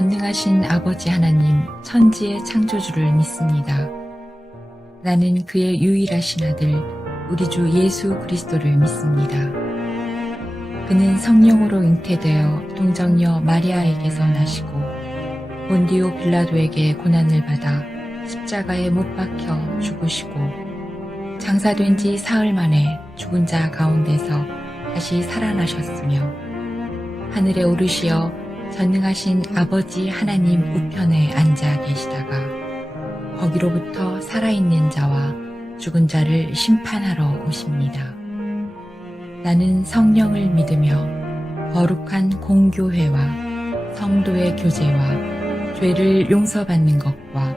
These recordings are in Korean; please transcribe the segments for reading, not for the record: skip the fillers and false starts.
전능하신 아버지 하나님 천지의 창조주를 믿습니다. 나는 그의 유일하신 아들 우리 주 예수 그리스도를 믿습니다. 그는 성령으로 잉태되어 동정녀 마리아에게서 나시고 본디오 빌라도에게 고난을 받아 십자가에 못 박혀 죽으시고 장사된 지 사흘 만에 죽은 자 가운데서 다시 살아나셨으며 하늘에 오르시어 전능하신 아버지 하나님 우편에 앉아 계시다가 거기로부터 살아있는 자와 죽은 자를 심판하러 오십니다. 나는 성령을 믿으며 거룩한 공교회와 성도의 교제와 죄를 용서받는 것과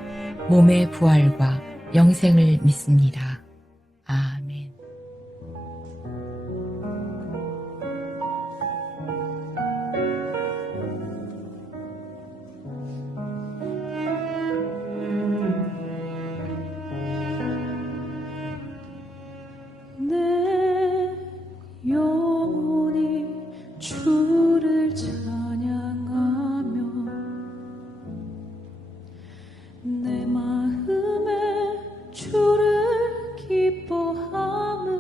몸의 부활과 영생을 믿습니다. 아멘. 내 영혼이 주를 찬양하며 내 마음에 주를 기뻐하는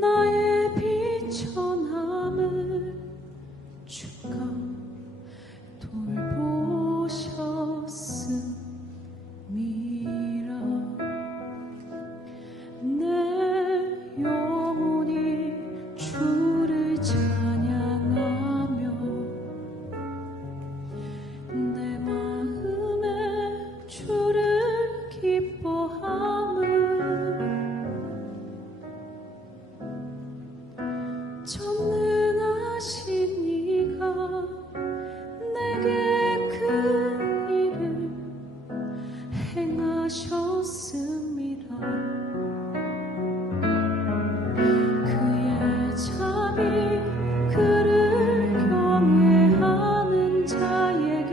나의 비천함을 주가 돌보셨음 미라. 내 영혼이 주를 찬양하며 내 마음에 주를 기뻐함을 전능하신 이가 내게 큰 일을 행하셨습니다. 그의 자비 그를 경외하는 자에게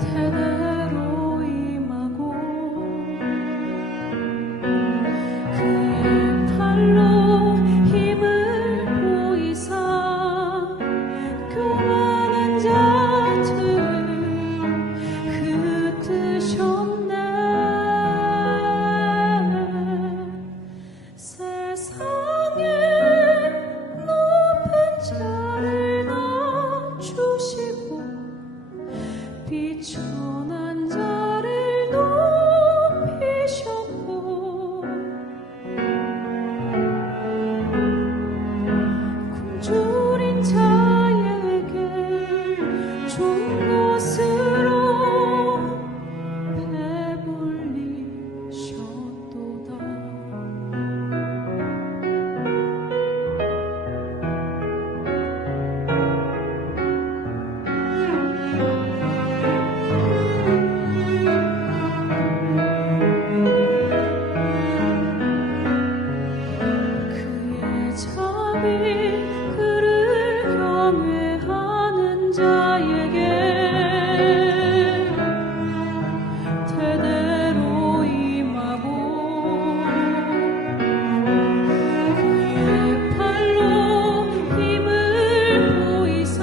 대대로 임하고 그의 팔로 힘을 보이사 교만한 자들을 흩으셨네. 세상에 높은 자를 낮추시고 비천한 자를 높이셨고 굶주린 자에게 좋은 것으로 배불리셨도다. 그의 자비 그를 경외하는 자에게 대대로 임하고 그의 팔로 힘을 보이사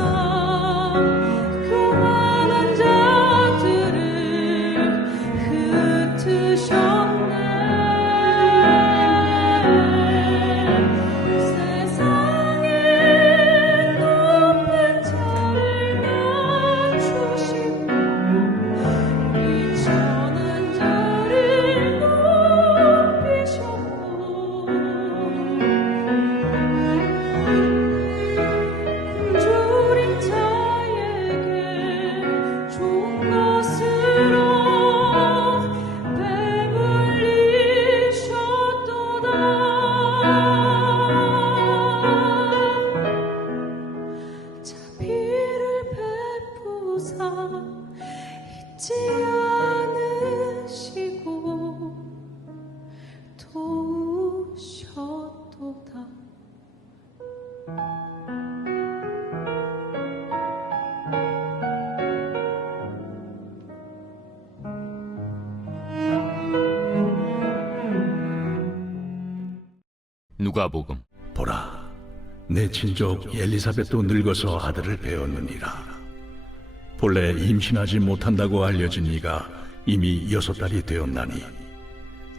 교만한 자들을 흩으셨네. 세상에 높은 자를 낮추시고 비천한 자를 높이셨고 굶주린 자에게 좋은 것으로 배불리셨도다. 자비를 베푸사 잊지 않으시고 도우셨도다. 누가복음 보라, 내 친족 엘리사벳도 늙어서 아들을 배었느니라. 본래 임신하지 못한다고 알려진 이가 이미 6달이 되었나니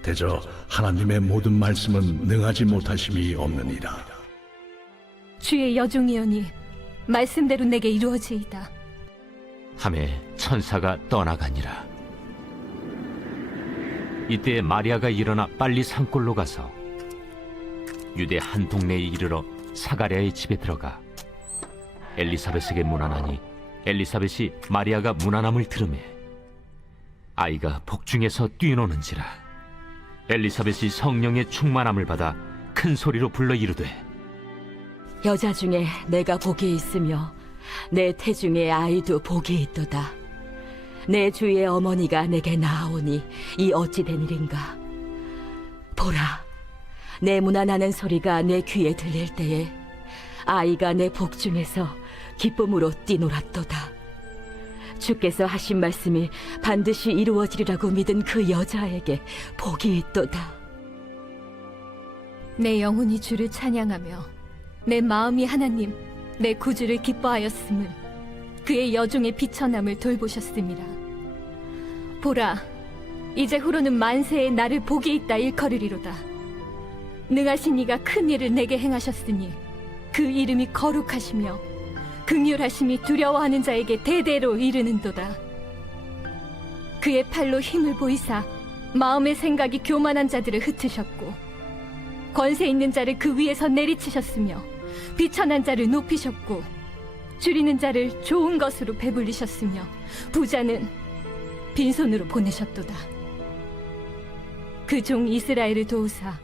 대저 하나님의 모든 말씀은 능하지 못하심이 없느니라. 주의 여종이여니 말씀대로 내게 이루어지이다. 하매 천사가 떠나가니라. 이때 마리아가 일어나 빨리 산골로 가서 유대 한 동네에 이르러 사가랴의 집에 들어가 엘리사벳에게 문안하니 엘리사벳이 마리아가 문안함을 들으매 아이가 복중에서 뛰노는지라. 엘리사벳이 성령의 충만함을 받아 큰 소리로 불러 이르되 여자 중에 내가 복이 있으며 내 태중에 아이도 복이 있도다. 내 주의 어머니가 내게 나아오니 이 어찌 된 일인가. 보라, 내 문안하는 소리가 내 귀에 들릴 때에 아이가 내 복중에서 기쁨으로 뛰놀았도다. 주께서 하신 말씀이 반드시 이루어지리라고 믿은 그 여자에게 복이 있도다. 내 영혼이 주를 찬양하며 내 마음이 하나님 내 구주를 기뻐하였음을 그의 여종의 비천함을 돌보셨음이라. 보라, 이제 후로는 만세에 나를 복이 있다 일컬으리로다. 능하신 이가 큰 일을 내게 행하셨으니 그 이름이 거룩하시며 긍휼하심이 두려워하는 자에게 대대로 이르는도다. 그의 팔로 힘을 보이사 마음의 생각이 교만한 자들을 흩으셨고 권세 있는 자를 그 위에서 내리치셨으며 비천한 자를 높이셨고 줄이는 자를 좋은 것으로 배불리셨으며 부자는 빈손으로 보내셨도다. 그 종 이스라엘을 도우사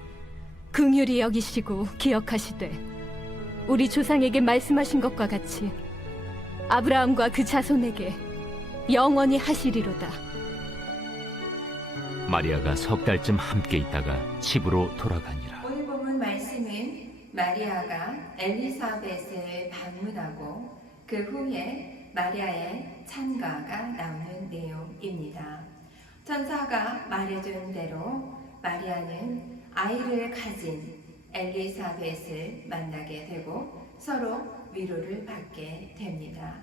긍휼히 여기시고 기억하시되 우리 조상에게 말씀하신 것과 같이 아브라함과 그 자손에게 영원히 하시리로다. 마리아가 3달쯤 함께 있다가 집으로 돌아가니라. 오늘 본문 말씀은 마리아가 엘리사벳을 방문하고 그 후에 마리아의 찬가가 나오는 내용입니다. 천사가 말해준 대로 마리아는 아이를 가진 엘리사벳을 만나게 되고 서로 위로를 받게 됩니다.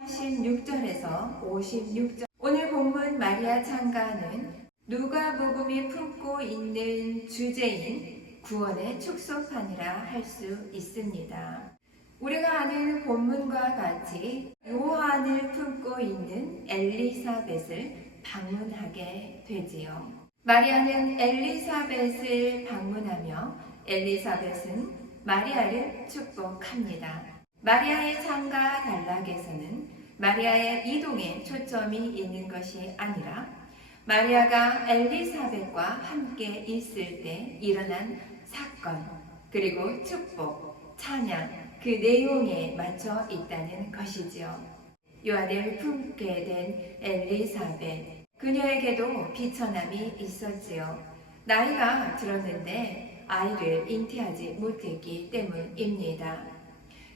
46절에서 56절 오늘 본문 마리아 찬가는 누가복음이 품고 있는 주제인 구원의 축소판이라 할 수 있습니다. 우리가 아는 본문과 같이 요한을 품고 있는 엘리사벳을 방문하게 되지요. 마리아는 엘리사벳을 방문하며 엘리사벳은 마리아를 축복합니다. 마리아의 찬가 단락에서는 마리아의 이동에 초점이 있는 것이 아니라 마리아가 엘리사벳과 함께 있을 때 일어난 사건, 그리고 축복, 찬양, 그 내용에 맞춰 있다는 것이지요. 요한을 품게 된 엘리사벳, 그녀에게도 비천함이 있었지요. 나이가 들었는데 아이를 잉태하지 못했기 때문입니다.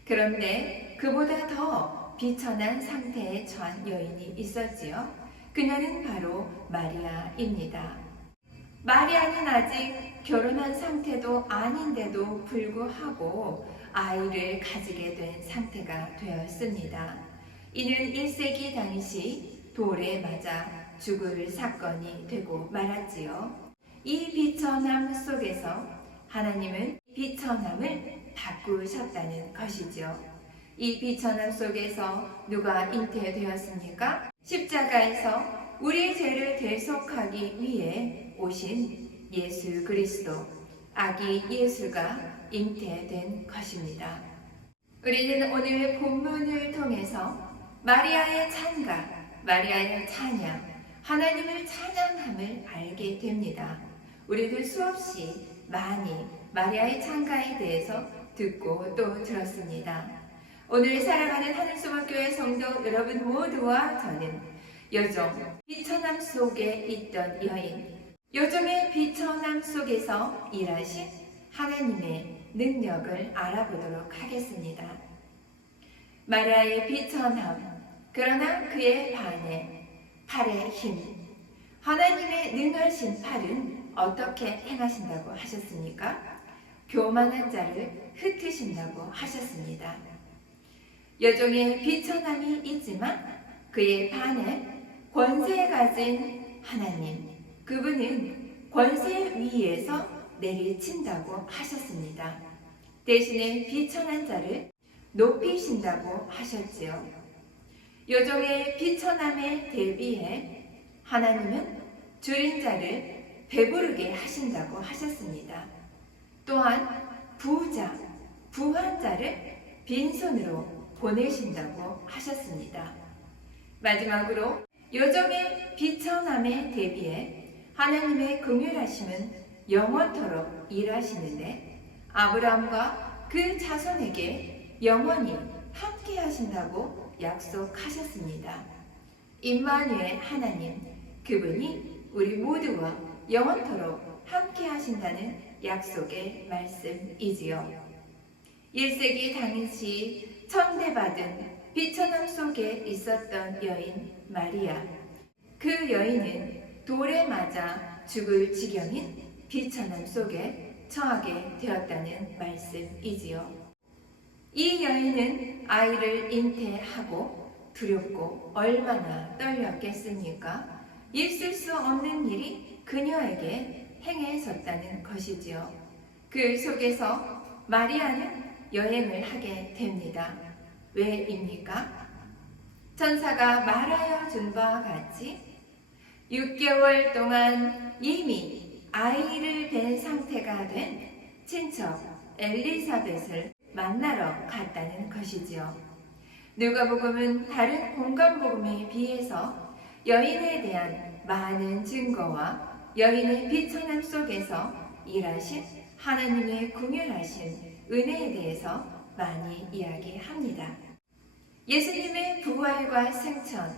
그런데 그보다 더 비천한 상태에 처한 여인이 있었지요. 그녀는 바로 마리아입니다. 마리아는 아직 결혼한 상태도 아닌데도 불구하고 아이를 가지게 된 상태가 되었습니다. 이는 1세기 당시 돌에 맞아 죽을 사건이 되고 말았지요. 이 비천함 속에서 하나님은 비천함을 바꾸셨다는 것이죠. 이 비천함 속에서 누가 잉태되었습니까? 십자가에서 우리의 죄를 대속하기 위해 오신 예수 그리스도, 아기 예수가 잉태된 것입니다. 우리는 오늘 본문을 통해서 마리아의 찬가, 마리아의 찬양, 하나님을 찬양함을 알게 됩니다. 우리도 수없이 많이 마리아의 찬가에 대해서 듣고 또 들었습니다. 오늘 사랑하는 하늘소망교회 성도 여러분 모두와 저는 여종, 비천함 속에 있던 여인, 여종의 비천함 속에서 일하신 하나님의 능력을 알아보도록 하겠습니다. 마리아의 비천함, 그러나 그에 반해 팔의 힘, 하나님의 능하신 팔은 어떻게 행하신다고 하셨습니까? 교만한 자를 흩으신다고 하셨습니다. 여종의 비천함이 있지만 그의 반에 권세 가진 하나님, 그분은 권세 위에서 내리친다고 하셨습니다. 대신에 비천한 자를 높이신다고 하셨지요. 여종의 비천함에 대비해 하나님은 줄인 자를 배부르게 하신다고 하셨습니다. 또한 부자, 부한 자를 빈손으로 보내신다고 하셨습니다. 마지막으로 여종의 비천함에 대비해 하나님의 긍휼하심은 영원토록 일하시는데 아브라함과 그 자손에게 영원히 함께 하신다고 약속하셨습니다. 임마누엘 하나님, 그분이 우리 모두와 영원토록 함께 하신다는 약속의 말씀이지요. 1세기 당시 천대받은 비천함 속에 있었던 여인 마리아, 그 여인은 돌에 맞아 죽을 지경인 비천함 속에 처하게 되었다는 말씀이지요. 이 여인은 아이를 잉태하고 두렵고 얼마나 떨렸겠습니까? 있을 수 없는 일이 그녀에게 행해졌다는 것이지요. 그 속에서 마리아는 여행을 하게 됩니다. 왜입니까? 천사가 말하여 준 바와 같이 6개월 동안 이미 아이를 뵌 상태가 된 친척 엘리사벳을 만나러 갔다는 것이지요. 누가복음은 다른 공간복음에 비해서 여인에 대한 많은 증거와 여인의 비천함 속에서 일하신 하나님의 긍휼하신 은혜에 대해서 많이 이야기합니다. 예수님의 부활과 승천,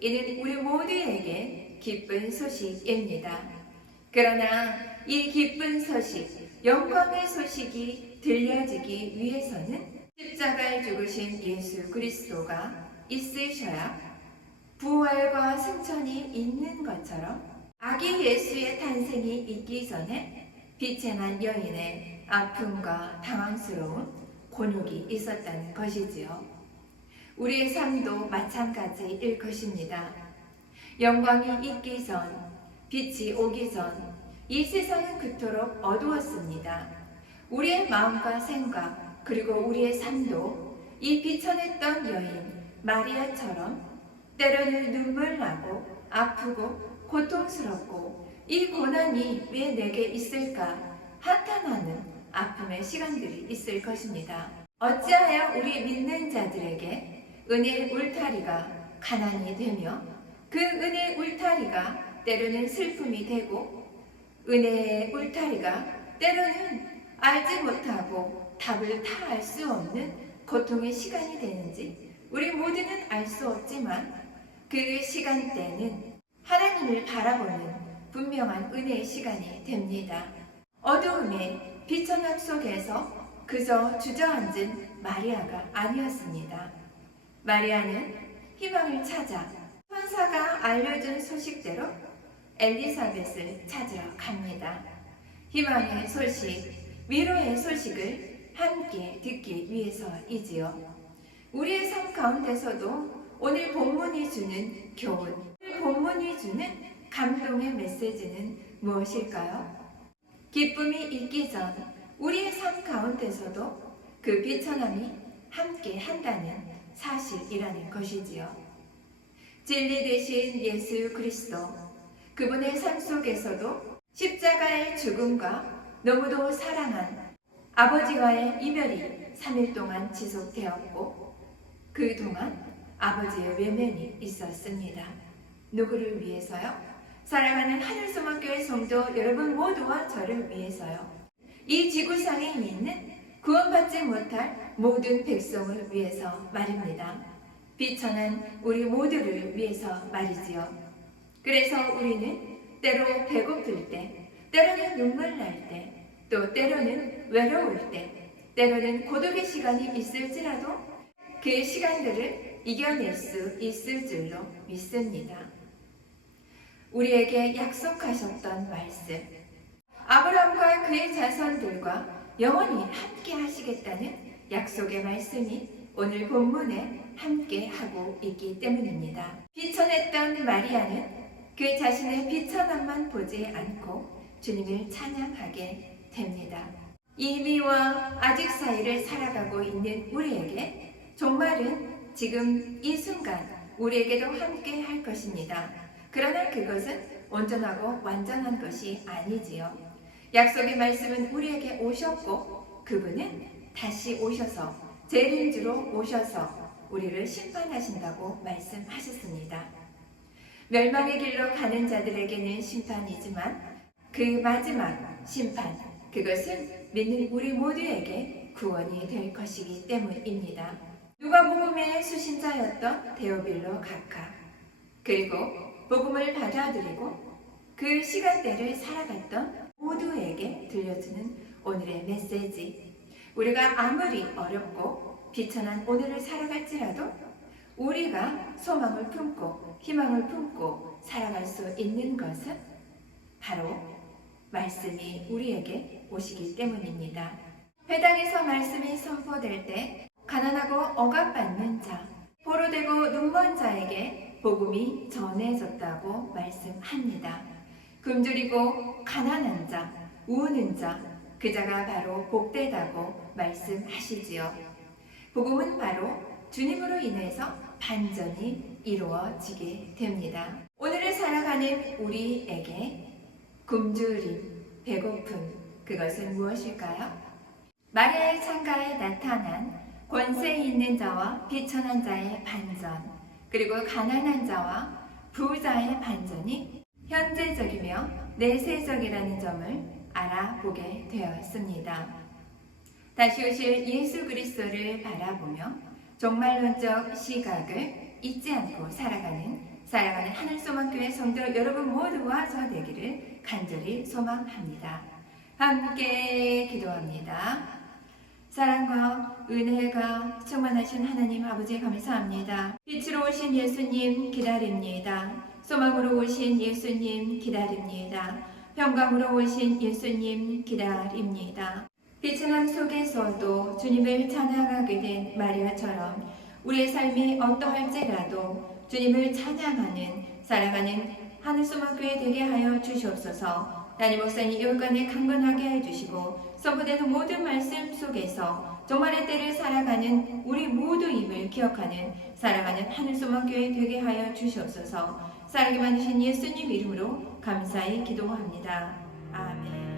이는 우리 모두에게 기쁜 소식입니다. 그러나 이 기쁜 소식, 영광의 소식이 들려지기 위해서는 십자가에 죽으신 예수 그리스도가 있으셔야 부활과 승천이 있는 것처럼 아기 예수의 탄생이 있기 전에 빛의 난 여인의 아픔과 당황스러운 곤욕이 있었다는 것이지요. 우리의 삶도 마찬가지일 것입니다. 영광이 있기 전, 빛이 오기 전, 이 세상은 그토록 어두웠습니다. 우리의 마음과 생각, 그리고 우리의 삶도 이 비천했던 여인 마리아처럼 때로는 눈물 나고 아프고 고통스럽고 이 고난이 왜 내게 있을까 한탄하는 아픔의 시간들이 있을 것입니다. 어찌하여 우리 믿는 자들에게 은혜의 울타리가 가난이 되며 그 은혜의 울타리가 때로는 슬픔이 되고 은혜의 울타리가 때로는 알지 못하고 답을 다 알 수 없는 고통의 시간이 되는지 우리 모두는 알 수 없지만 그 시간대는 하나님을 바라보는 분명한 은혜의 시간이 됩니다. 어두움의 비천함 속에서 그저 주저앉은 마리아가 아니었습니다. 마리아는 희망을 찾아 천사가 알려준 소식대로 엘리사벳을 찾으러 갑니다. 희망의 소식, 위로의 소식을 함께 듣기 위해서이지요. 우리의 삶 가운데서도 오늘 본문이 주는 교훈, 오늘 본문이 주는 감동의 메시지는 무엇일까요? 기쁨이 있기 전 우리의 삶 가운데서도 그 비천함이 함께 한다는 사실이라는 것이지요. 진리 되신 예수 그리스도, 그분의 삶 속에서도 십자가의 죽음과 너무도 사랑한 아버지와의 이별이 3일 동안 지속되었고 그동안 아버지의 외면이 있었습니다. 누구를 위해서요? 사랑하는 하늘소망교회 성도 여러분 모두와 저를 위해서요. 이 지구상에 있는 구원받지 못할 모든 백성을 위해서 말입니다. 비천한 우리 모두를 위해서 말이지요. 그래서 우리는 때로 배고플 때, 때로는 눈물 날 때, 또 때로는 외로울 때, 때로는 고독의 시간이 있을지라도 그 시간들을 이겨낼 수 있을 줄로 믿습니다. 우리에게 약속하셨던 말씀, 아브라함과 그의 자손들과 영원히 함께 하시겠다는 약속의 말씀이 오늘 본문에 함께 하고 있기 때문입니다. 비천했던 마리아는 그 자신의 비천함만 보지 않고 주님을 찬양하게 됩니다. 이미와 아직 사이를 살아가고 있는 우리에게 종말은 지금 이 순간 우리에게도 함께 할 것입니다. 그러나 그것은 온전하고 완전한 것이 아니지요. 약속의 말씀은 우리에게 오셨고 그분은 다시 오셔서 재림주로 오셔서 우리를 심판하신다고 말씀하셨습니다. 멸망의 길로 가는 자들에게는 심판이지만 그 마지막 심판, 그것은 믿는 우리 모두에게 구원이 될 것이기 때문입니다. 누가복음의 수신자였던 데오빌로 각하, 그리고 복음을 받아들이고 그 시간대를 살아갔던 모두에게 들려주는 오늘의 메시지. 우리가 아무리 어렵고 비천한 오늘을 살아갈지라도 우리가 소망을 품고 희망을 품고 살아갈 수 있는 것은 바로 말씀이 우리에게 오시기 때문입니다. 회당에서 말씀이 선포될 때 가난하고 억압받는 자, 포로되고 눈먼 자에게 복음이 전해졌다고 말씀합니다. 굶주리고 가난한 자, 우는 자, 그 자가 바로 복되다고 말씀하시지요. 복음은 바로 주님으로 인해서 반전이 이루어지게 됩니다. 오늘을 살아가는 우리에게 굶주림, 배고픔, 그것은 무엇일까요? 마리아의 창가에 나타난 권세 있는 자와 비천한 자의 반전, 그리고 가난한 자와 부자의 반전이 현재적이며 내세적이라는 점을 알아보게 되었습니다. 다시 오실 예수 그리스도를 바라보며 종말론적 시각을 잊지 않고 살아가는 하늘소망교회 성도 여러분 모두와 저 되기를 간절히 소망합니다. 함께 기도합니다. 사랑과 은혜가 충만하신 하나님 아버지 감사합니다. 빛으로 오신 예수님 기다립니다. 소망으로 오신 예수님 기다립니다. 평강으로 오신 예수님 기다립니다. 비천함 속에서도 주님을 찬양하게 된 마리아처럼 우리의 삶이 어떠할지라도 주님을 찬양하는 살아가는 하늘소망교회 되게 하여 주시옵소서. 담임 목사님 여기까지 강건하게 해주시고 선포되는 모든 말씀 속에서 종말의 때를 살아가는 우리 모두임을 기억하는 살아가는 하늘소망교회 되게 하여 주시옵소서. 살아게 만드신 예수님 이름으로 감사히 기도합니다. 아멘.